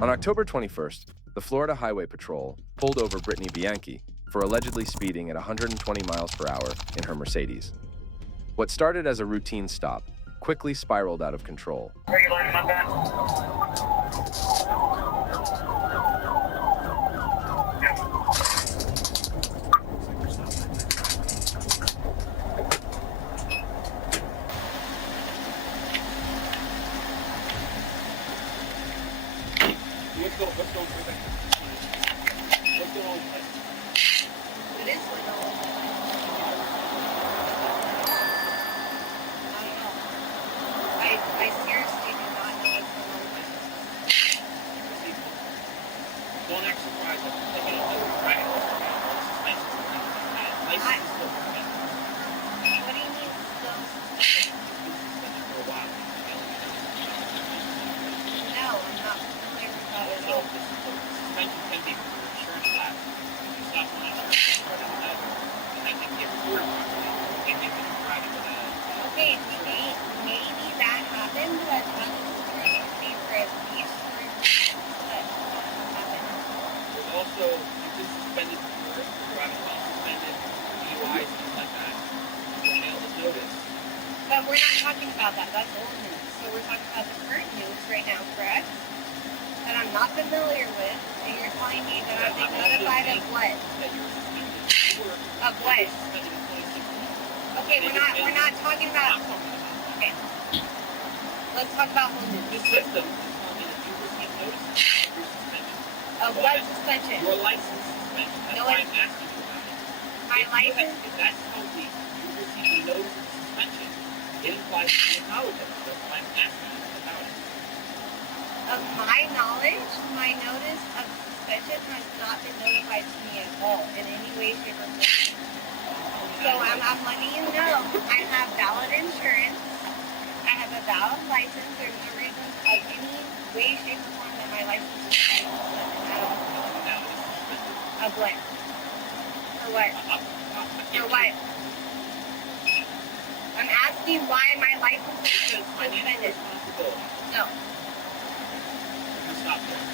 On October 21st, the Florida Highway Patrol pulled over Brittany Bianchi for allegedly speeding at 120 miles per hour in her Mercedes. What started as a routine stop quickly spiraled out of control. Are you lining up that? What's going on for a second? What's going on with this? It is going on. I don't know. I seriously do not know what's going on with this. Don't act surprised if you don't do it right. License is still suspended. What do you mean still? It's been suspended for a while. No, I'm not familiar with that at So all. this suspension can be for insurance lapse. If you stop on insurance card and that, and that can get reported properly. They can be driving with a Okay, maybe that happened, but I'm going to pay for at least 3 months that happened. There's also, you've been suspended before, driving while suspended, DUI, things like that. You'll mail the notice. But we're not talking about that. That's old news. So we're talking about the current news right now, correct? That I'm not familiar with, and you're telling me that I've been notified of what? That you were suspended before. Of what? Suspended in 2016. Okay, we're not talking about. Okay. Let's talk about old The news. system is telling me that you received notices of your suspension. Of what suspension? Your license suspension. That's No, why it's- I'm asking you about it. My license. If that tells me you received a notice of suspension, it implies to be a knowledge of it. That's why I'm asking you about it. Of my knowledge, my notice of suspension has not been notified to me at all in any way, shape, or form. So I'm letting you know I have valid insurance. I have a valid license. There's no reason of any way, shape, or form that my license is suspended at all. Now it's suspended. Of what? For what? For what? I'm asking why my license is Because financial suspended. responsibility. No. You stop there.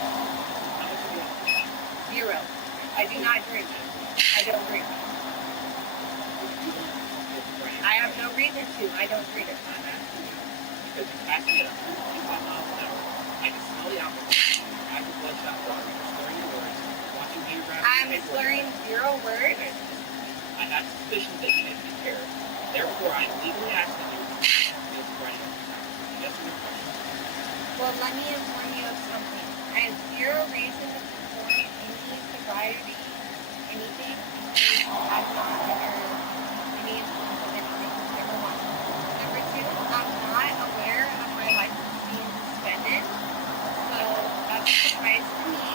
How much do you want? 0. I do not drink. I don't drink. You don't get the brand. I have no reason to. I don't drink it. I'm asking you because you're passing it at 125 miles an hour. I can smell the alcohol. I have the bloodshot water. You're slurring your words. Watching geographic I'm paperwork. slurring 0 words. Okay. I have suspicions that you may be impaired. Therefore, I am legally asking you to get the brand. Yes or no question? Well, let me inform you of something. I have 0 reason to perform any sobriety, anything, because I'm not under any influence of anything. Number 1. Number 2, I'm not aware of my license being suspended. So that's a surprise to me.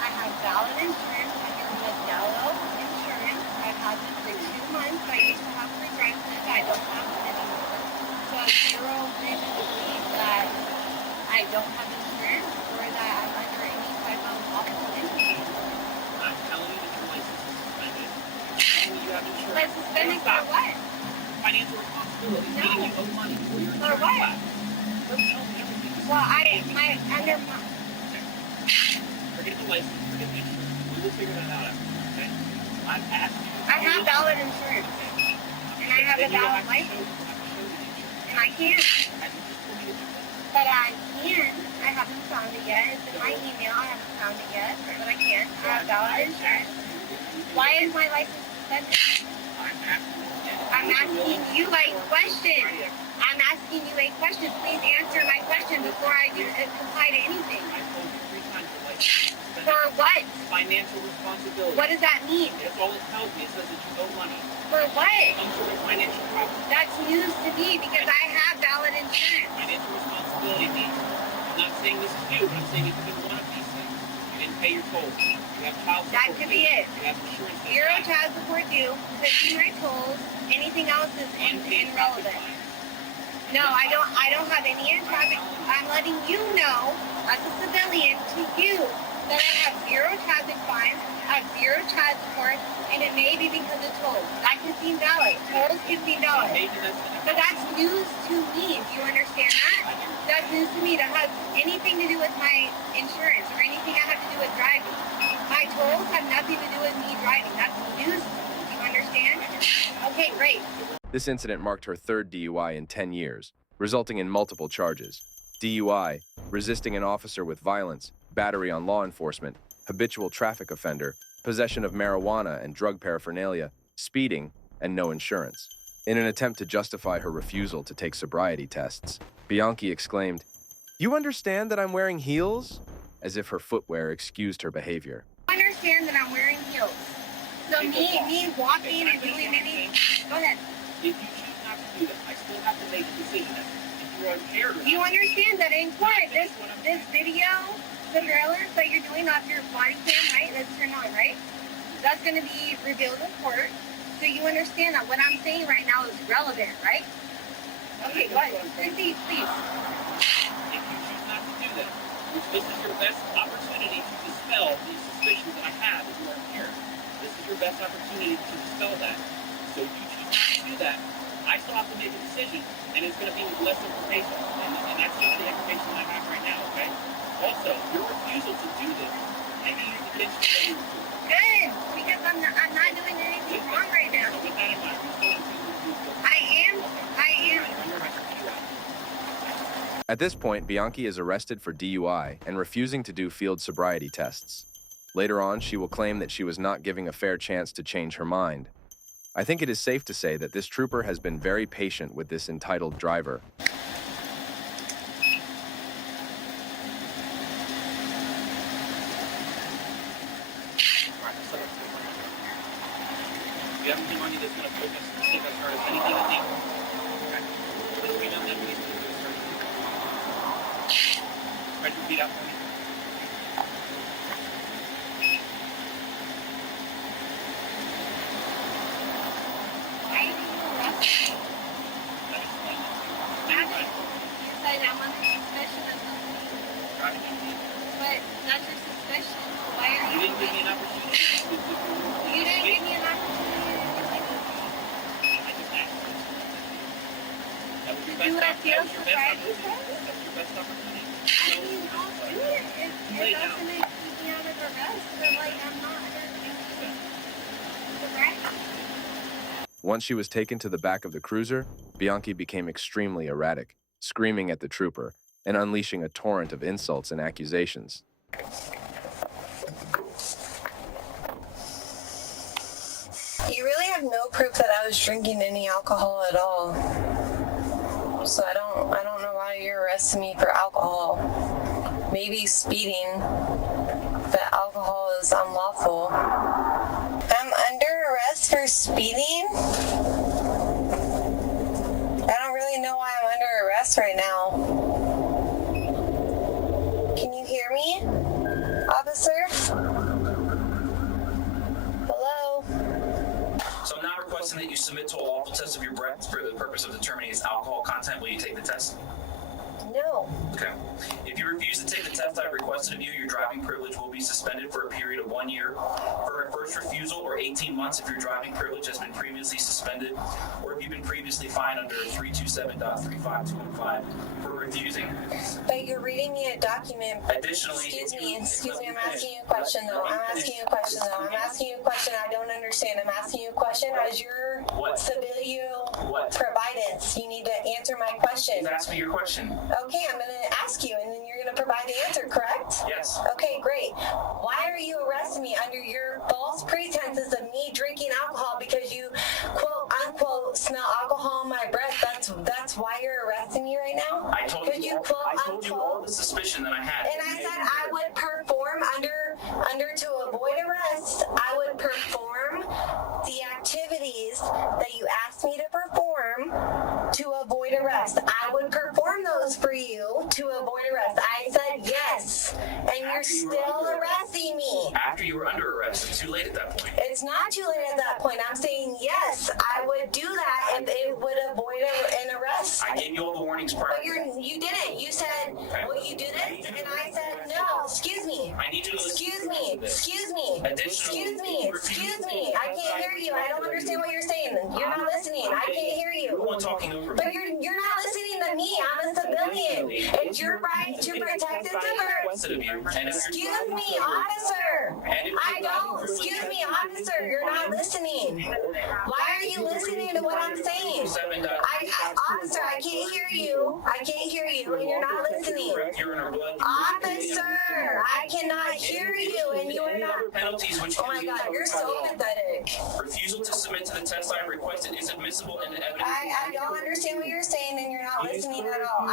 I have valid insurance under Modelo Insurance. I've had it for 2 months. I used to have free driver's ed. I don't have it anymore. So I have 0 reason to believe that I don't have insurance or that I'm under any type of lawful influence. I'm telling you that your license is suspended. I'm telling you you have insurance. But suspended for what? Financial responsibility. No. Meaning you owe money for your For insurance what? lapse. Don't tell me everything. Well, under my, Forget the license. Forget the insurance. We will figure that out after. Okay? I'm asking you. I have valid insurance. Okay. And I have a Then you don't valid have to show- license. have to show the insurance. And I can. And you just told me that you didn't. But I can. I haven't found it yet. It's in my email. I haven't found it yet. But I can. I have valid insurance. Why is my license suspended? I'm asking you again. I'm asking you a question. Right. I'm asking you a question. Please answer my question before I do comply to anything. I told you 3 times your license is suspended. For what? Financial responsibility. What does that mean? That's all it tells me. It says that you owe money. For what? Some sort of financial problem. That's news to me because I have valid insurance. Financial responsibility means, I'm not saying this is you, but I'm saying it could be one of these things. You didn't pay your tolls. You have child support. That could be due. it. You have insurance. 0 child support due, 15 my tolls, anything else is Unpaid irrelevant. traffic fines. No, I don't have any in traffic. I'm letting you know, as a civilian, to you, that I have 0 traffic fines, I have 0 child support, and it may be because of tolls. That can seem valid. Tolls can seem valid. But that's news to me. Do you understand that? That's news to me. That has anything to do with my insurance or anything I have to do with driving. My tolls have nothing to do with me driving. That's news. Do you understand? Okay, great. This incident marked her 3rd DUI in 10 years, resulting in multiple charges. DUI, resisting an officer with violence, battery on law enforcement, habitual traffic offender, possession of marijuana and drug paraphernalia, speeding, and no insurance. In an attempt to justify her refusal to take sobriety tests, Bianchi exclaimed, "You understand that I'm wearing heels?" as if her footwear excused her behavior. I understand that I'm wearing heels. So me walking and doing anything. Go ahead. If you choose not to do that, I still have to make a decision. If you're impaired or not. You understand that in court, this video, the trailers that you're doing off your body cam, right? That's turned on, right? That's going to be revealed in court. So you understand that what I'm saying right now is relevant, right? Okay, go ahead. Proceed, please. If you choose not to do that, which this is your best opportunity to dispel these suspicions that I have that you are impaired. This is your best opportunity to dispel that. So if you choose not to do that, I still have to make a decision, and it's going to be with less information. And that's just the information I have right now, okay? Also, your refusal to do this, maybe you can get Good, because I'm not doing anything wrong right now. So with that in mind, you still I am. At this point, Bianchi is arrested for DUI and refusing to do field sobriety tests. Later on, she will claim that she was not giving a fair chance to change her mind. I think it is safe to say that this trooper has been very patient with this entitled driver. You have any money that's going to focus and stick as hard as anything illegal? Okay. Let's read out that piece of the Try to repeat out for me. Why are you arresting me? You said I'm under suspicion of something. But that's your suspicion. Why are You you didn't give me an opportunity. You didn't give me an opportunity to do anything. I just asked you. That was your Do best I feel opportunity. sobriety That was your best opportunity. I mean, I'll do it if it doesn't keep me out of arrest. But like, I'm not under sobriety. Once she was taken to the back of the cruiser, Bianchi became extremely erratic, screaming at the trooper and unleashing a torrent of insults and accusations. You really have no proof that I was drinking any alcohol at all. So I don't know why you're arresting me for alcohol. Maybe speeding, but alcohol is unlawful. I'm under arrest for speeding? I don't really know why I'm under arrest right now. Can you hear me, officer? Hello? So I'm not requesting that you submit to a lawful test of your breath for the purpose of determining its alcohol content. Will you take the test? No. Okay. If you refuse to take the test I've requested of you, your driving privilege will be suspended for a period of 1 year for a first refusal, or 18 months if your driving privilege has been previously suspended, or if you've been previously fined under 327.35215 for refusing. But you're reading me a document. Additionally, Excuse me, I'm asking you a question though. I'm asking you a question. I don't understand. I'm asking you a question as your civilian providence. You need to answer my question. Please ask me your question. Okay, I'm going to ask you, and then you're going to provide the answer, correct? Yes. Okay, great. Why are you arresting me under your false pretenses of me drinking alcohol because you, quote, unquote, smell alcohol in my breath? That's why you're arresting me right now? I told you all the suspicion that I had. And I said I would perform under to avoid arrest. I would perform the activities that you asked me to perform to avoid arrest. I would perform those for you to avoid arrest. I said yes, and you're still arresting me. After you were under arrest, it's too late at that point. It's not too late at that point. I'm saying yes, I would do that if it would avoid an arrest. I gave you all the warnings prior. But you didn't. You said, will you do this? And I said, no, excuse me. I need you to listen. Excuse me. Excuse me. Excuse me. Excuse me. I can't hear you. I don't understand what you're saying. You're not listening. I can't hear You're the you. one talking over me. But you're not listening to me. I'm a civilian. It's your right to protect the civilian. Excuse me, officer. I don't. Excuse me, officer. You're not listening. Why are you listening to what I'm saying? Officer, I can't hear you. I can't hear you, and you're not listening. Officer, I cannot hear you, and you are not. Penalties which Oh my God, you're so pathetic. refusal to submit to the test I have requested is admissible in the evidence. I don't understand what you're saying, and you're not listening at all. No,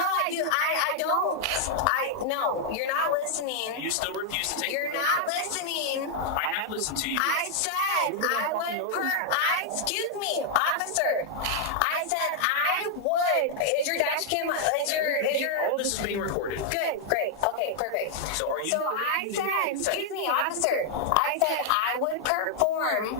I do. I don't. No, you're not listening. You still refuse to take. You're not listening. I have listened to you. I said I would excuse me, officer. I said I would. Is your dash cam, All this is being recorded. good, great, okay, perfect. So are you? So I said, excuse me, officer. I said I would perform,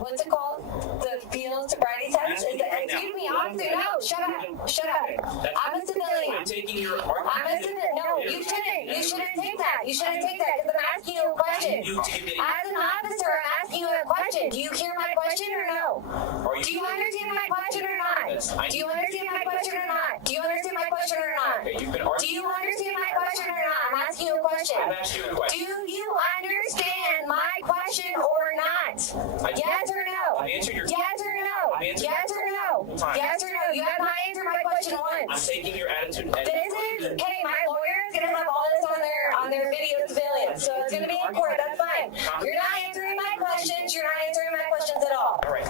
what's it called? The field sobriety test? Excuse me, officer, no, shut up. I'm a civilian. I'm taking your I'm a civilian. No, you shouldn't. You shouldn't take that. You shouldn't take that because I'm asking you a question. As an officer, I'm asking you a question. Do you hear my question or no? Do you understand my question or not? Do you understand my question or not? Do you understand my question or not? Do you understand my question or not? I'm asking you a question. Do you understand my question or not? Yes or no? Yes or no? Yes or no? Yes or no? You have not answered my question I'm once. taking your attitude. This is, okay, my lawyer is going to have all this on their video surveillance, so it's going to be in court, that's fine. You're not answering my questions, you're not answering my questions at all. All right.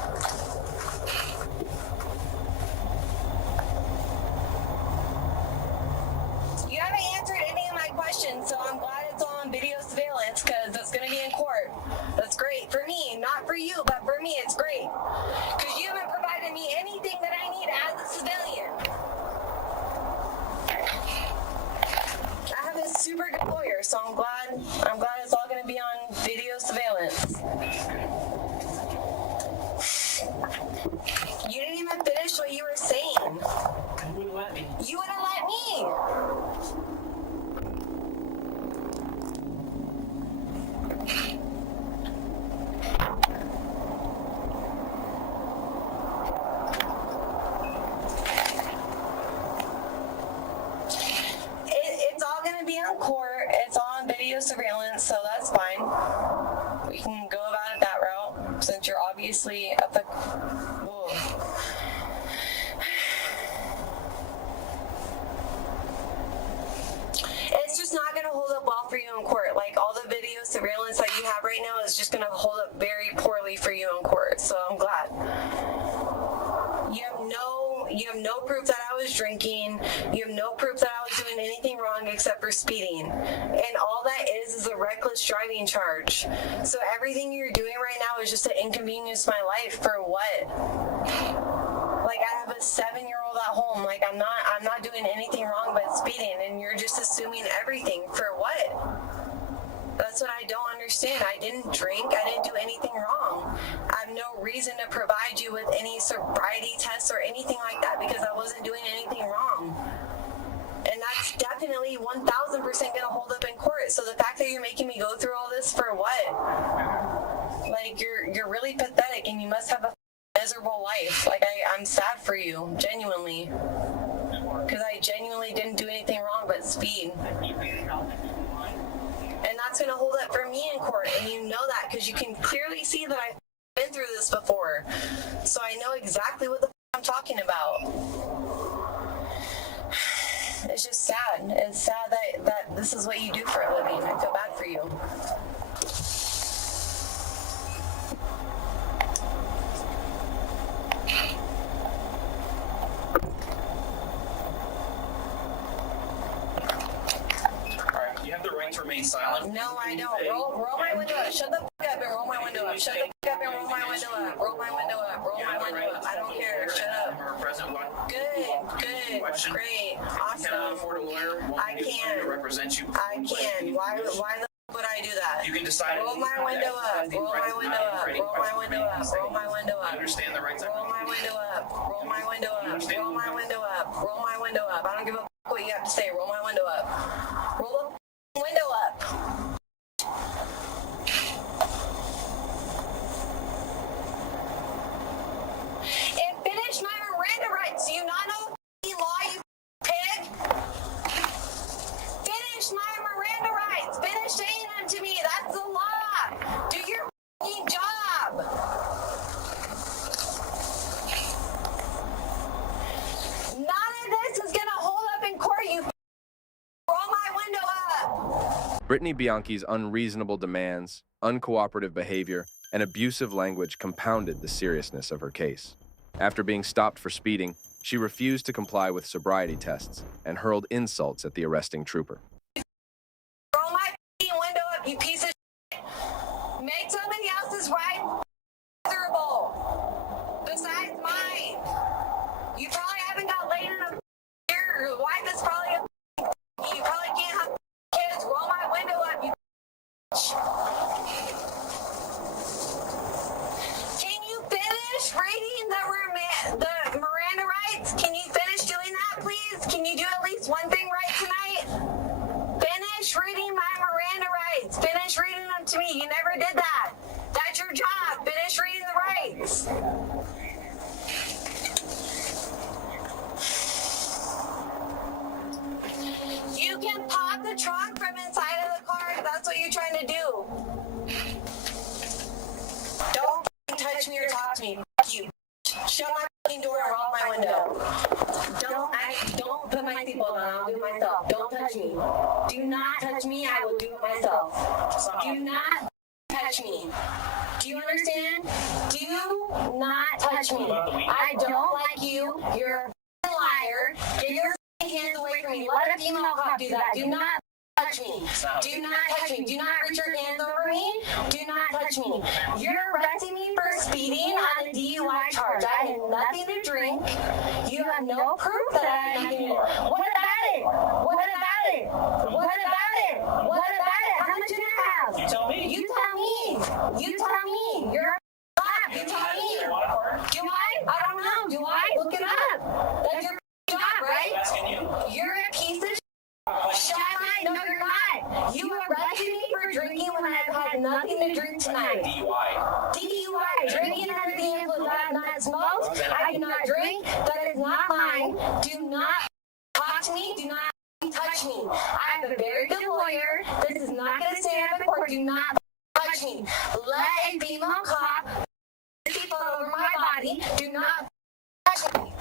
You haven't answered any of my questions, so I'm glad it's on video surveillance, because it's going to be in court. That's great for me, not for you, but for me it's great. Because you haven't provided me anything that I need as a civilian. I have a super good lawyer, so I'm glad it's all going to be on video surveillance. You didn't even finish what you were saying. You wouldn't let me. You wouldn't let me. It's all going to be on court. It's all on video surveillance, so that's fine. We can go about it that route, since you're obviously at the... Whoa. It's just not going to hold up well for you in court. Like, all the video surveillance that you have right now is just going to hold up very poorly for you in court, so I'm glad. You have no proof that I was drinking. You have no proof that I was doing anything wrong except for speeding. And all that is a reckless driving charge. So everything you're doing right now is just to inconvenience my life for what? Like, I have a 7-year-old at home. Like, I'm not doing anything wrong but speeding, and you're just assuming everything for what? That's what I don't understand. I didn't drink. I didn't do anything wrong. I have no reason to provide you with any sobriety tests or anything like that because I wasn't doing anything wrong. And that's definitely 1,000% going to hold up in court. So the fact that you're making me go through all this for what? Like, you're really pathetic, and you must have a miserable life. Like, I'm sad for you, genuinely. Because I genuinely didn't do anything wrong but speed. And that's going to hold up for me in court, and you know that because you can clearly see that I've been through this before. So I know exactly what the I'm talking about. It's just sad. It's sad that this is what you do for a living. I feel bad for you. To remain silent. No, I don't. Roll my window up. Shut the fuck up and roll my window up. Shut the fuck up and roll my window up. Roll my window up. Roll my window up. I don't care. Shut up. Good. Great. Awesome. I can. Represent you. I can. Why the would I do that? You can decide. Roll my window up. Roll my window up. Roll my window up. Roll my window up. Understand the rights. Roll my window up. Roll my window up. Roll my window up. Roll my window up. I don't give a fuck what you have to say. Roll my window up. Roll Brittany Bianchi's unreasonable demands, uncooperative behavior, and abusive language compounded the seriousness of her case. After being stopped for speeding, she refused to comply with sobriety tests and hurled insults at the arresting trooper. Roll my window up, you piece of shit. Make somebody else's ride miserable. Besides mine. You probably haven't got laid in a year. Your wife is probably a you probably can't have kids. Roll my window up, you Can you finish reading the Miranda rights? Can you finish doing that, please? Can you do at least one thing right tonight? Finish reading my Miranda rights. Finish reading them to me. You never did that. That's your job. Finish reading the rights. You can pop the trunk from inside of the car if that's what you're trying to do. Don't touch me or talk to me. Fuck you. Shut my fucking door and roll my window. Don't put my seatbelt on. I'll do it myself. Don't touch me. Do not touch me. I will do it myself. Do not touch me. Do you understand? Do not touch me. I don't like you. You're a liar. Get your hands away from me. Let a female cop do that. Do not touch me. Do not touch me. Do not reach your hands over me. Do not touch me. You're arresting me for speeding on a DUI charge. I had nothing to drink. You have no proof that I had nothing to drink. What about it? What about it? What about it? What about it? How much did you have? You tell me. You tell me. You tell me. You're a cop. You tell me. Do I? I don't know. Do I? Look it up. That's your job, right? I'm asking you. You're a piece of shut my. No, you're not. You arrested me for drinking when I've had nothing to drink tonight. DUI. DUI. Drinking under the influence. I have not smoked. I do not drink. That is not mine. Do not talk to me. Do not touch me. I have a very good lawyer. This is not going to stand up in court. Do not touch me. Let a female cop people over my body. Do not touch me.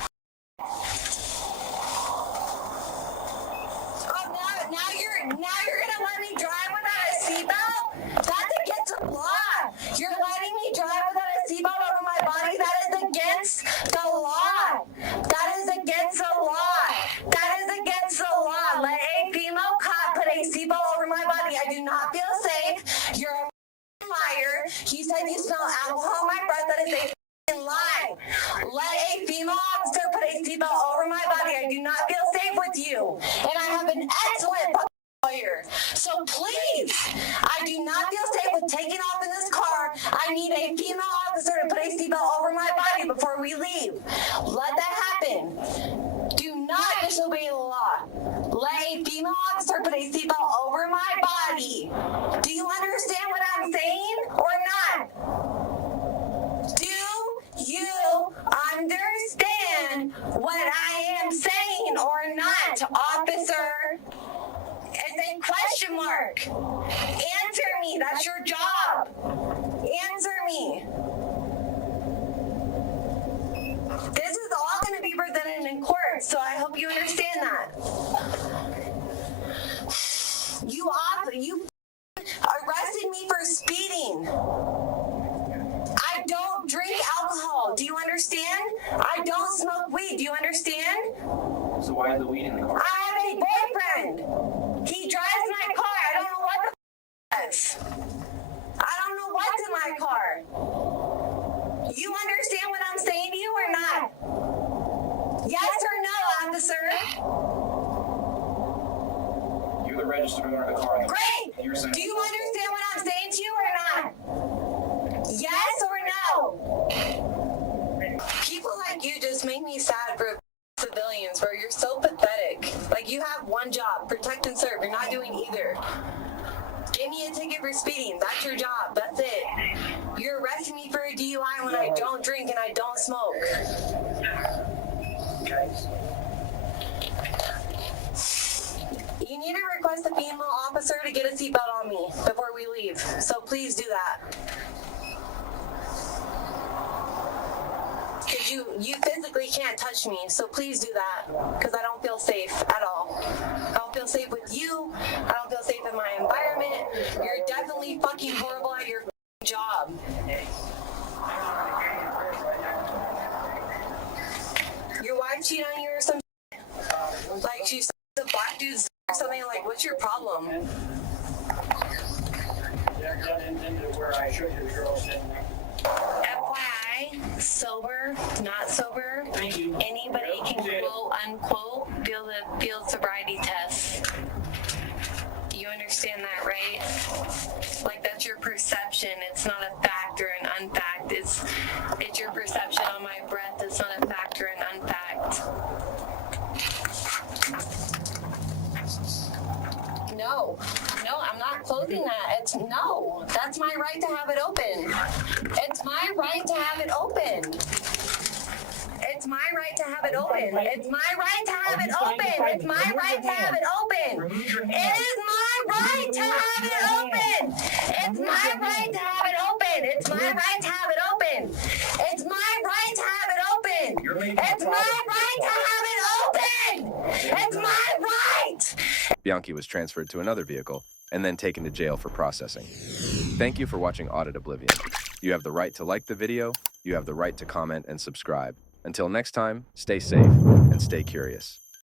Now you're gonna let me drive without a seatbelt? That's against the law. You're letting me drive without a seatbelt over my body? That is against the law. That is against the law. That is against the law. Let a female cop put a seatbelt over my body. I do not feel safe. You're a liar. You said you smell alcohol on my breath. That is a lie. Let a female officer put a seatbelt over my body. I do not feel safe with you. And I have an excellent lawyer. So please, I do not feel safe with taking off in this car. I need a female officer to put a seatbelt over my body before we leave. Let that happen. Do not disobey the law. Let a female officer put a seatbelt over my body. Do you understand what I'm saying or not? Do you understand what I am saying or not, officer? It's a question mark. Answer me. That's your job. Answer me. This is all going to be presented in court, so I hope you understand that. You arrested me for speeding. I don't drink alcohol. Do you understand? I don't smoke weed. Do you understand? So why is the weed in the car? I have a boyfriend. He drives my car. I don't know what the is. I don't know what's in my car. You understand what I'm saying to you or not? Yes or no, officer? You're the registered owner of the car. Great. You're saying Do you understand what I'm saying to you or not? Yes or no? People like you just make me sad for civilians, bro. You're so pathetic. Like, you have one job, protect and serve. You're not doing either. Give me a ticket for speeding. That's your job. That's it. You're arresting me for a DUI when I don't drink and I don't smoke. Okay. You need to request a female officer to get a seatbelt on me before we leave. So please do that. Could you physically can't touch me, so please do that, because I don't feel safe at all. I don't feel safe with you. I don't feel safe in my environment. You're definitely fucking horrible at your job. Your wife cheated on you or some like she's a black dude or something, like what's your problem? FYI, sober, not sober, anybody can quote unquote feel sobriety tests. You understand that, right? Like that's your perception. It's not a fact or an unfact. It's your perception on my breath. It's not a fact or an unfact. No, I'm not closing that. That's my right to have it open. It's my right to have it open. It's my right to have it open. It's my right to have it open. It's my right to have it open. It is my right to have it open. It's my right to have it open. It's my right to have it open. It's my right to have it open. It's my right to have it open. It's my right. Bianchi was transferred to another vehicle and then taken to jail for processing. Thank you for watching Audit Oblivion. You have the right to like the video, you have the right to comment and subscribe. Until next time, stay safe and stay curious.